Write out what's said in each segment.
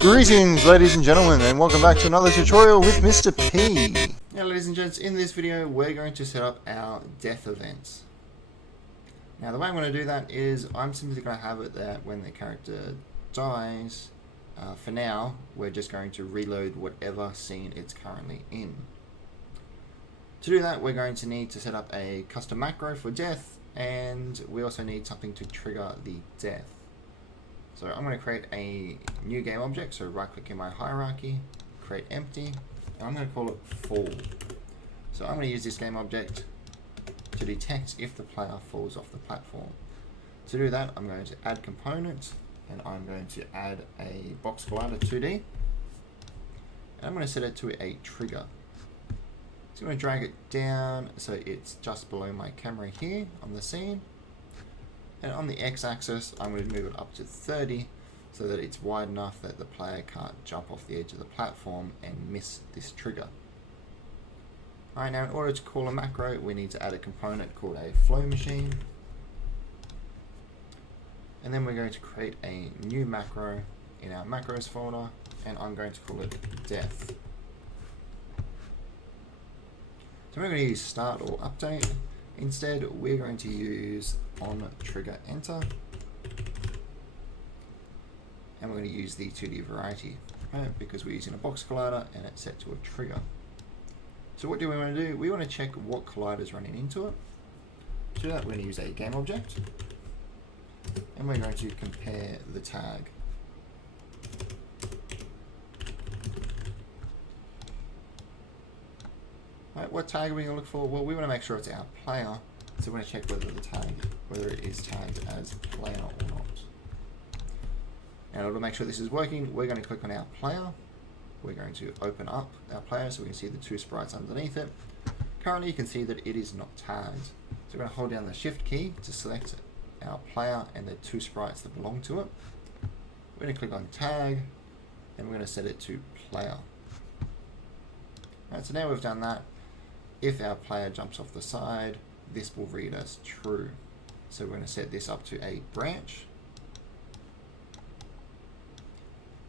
Greetings ladies and gentlemen, and welcome back to another tutorial with Mr. P. Now ladies and gents, in this video we're going to set up our death events. Now the way I'm going to do that is I'm simply going to have it that when the character dies, for now we're just going to reload whatever scene it's currently in. To do that we're going to need to set up a custom macro for death, and we also need something to trigger the death. So I'm going to create a new game object, so right click in my hierarchy, create empty, and I'm going to call it fall. So I'm going to use this game object to detect if the player falls off the platform. To do that I'm going to add component, and I'm going to add a box collider 2D, and I'm going to set it to a trigger. So I'm going to drag it down so it's just below my camera here on the scene. And on the x-axis, I'm going to move it up to 30 so that it's wide enough that the player can't jump off the edge of the platform and miss this trigger. Alright, now in order to call a macro, we need to add a component called a flow machine. And then we're going to create a new macro in our macros folder, and I'm going to call it death. So we're going to use start or update. Instead, we're going to use on trigger enter, and we're going to use the 2D variety, right? Because we're using a box collider and it's set to a trigger. So what do we want to do? We want to check what collider is running into it. To do that, we're going to use a game object, and we're going to compare the tag. Right, what tag are we going to look for? Well, we want to make sure it's our player, so we're going to check whether it is tagged as player or not. And in order to make sure this is working, we're going to click on our player. We're going to open up our player so we can see the two sprites underneath it. Currently you can see that it is not tagged. So we're going to hold down the shift key to select our player and the two sprites that belong to it. We're going to click on tag, and we're going to set it to player. Right, so now we've done that, if our player jumps off the side, this will read as true. So we're going to set this up to a branch.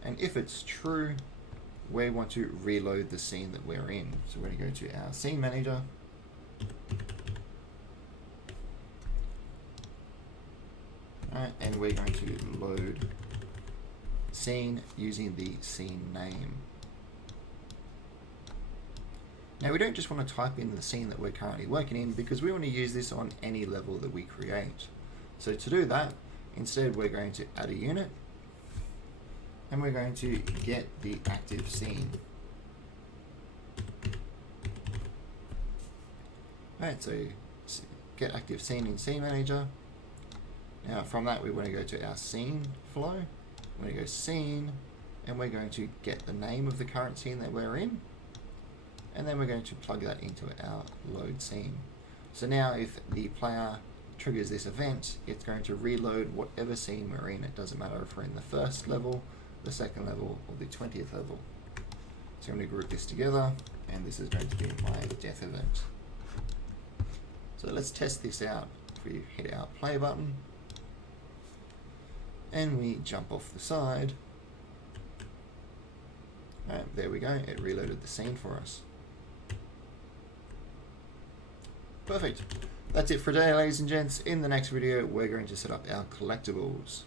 And if it's true, we want to reload the scene that we're in. So we're going to go to our scene manager. Alright, and we're going to load scene using the scene name. Now we don't just want to type in the scene that we're currently working in, because we want to use this on any level that we create. So to do that, instead we're going to add a unit, and we're going to get the active scene. Right, so get active scene in scene manager. Now from that we want to go to our scene flow. We're going to go scene, and we're going to get the name of the current scene that we're in. And then we're going to plug that into our load scene. So now if the player triggers this event, it's going to reload whatever scene we're in. It doesn't matter if we're in the first level, the second level, or the 20th level. So I'm going to group this together, and this is going to be my death event. So let's test this out. If we hit our play button, and we jump off the side, right, there we go, it reloaded the scene for us. Perfect. That's it for today, ladies and gents. In the next video, we're going to set up our collectibles.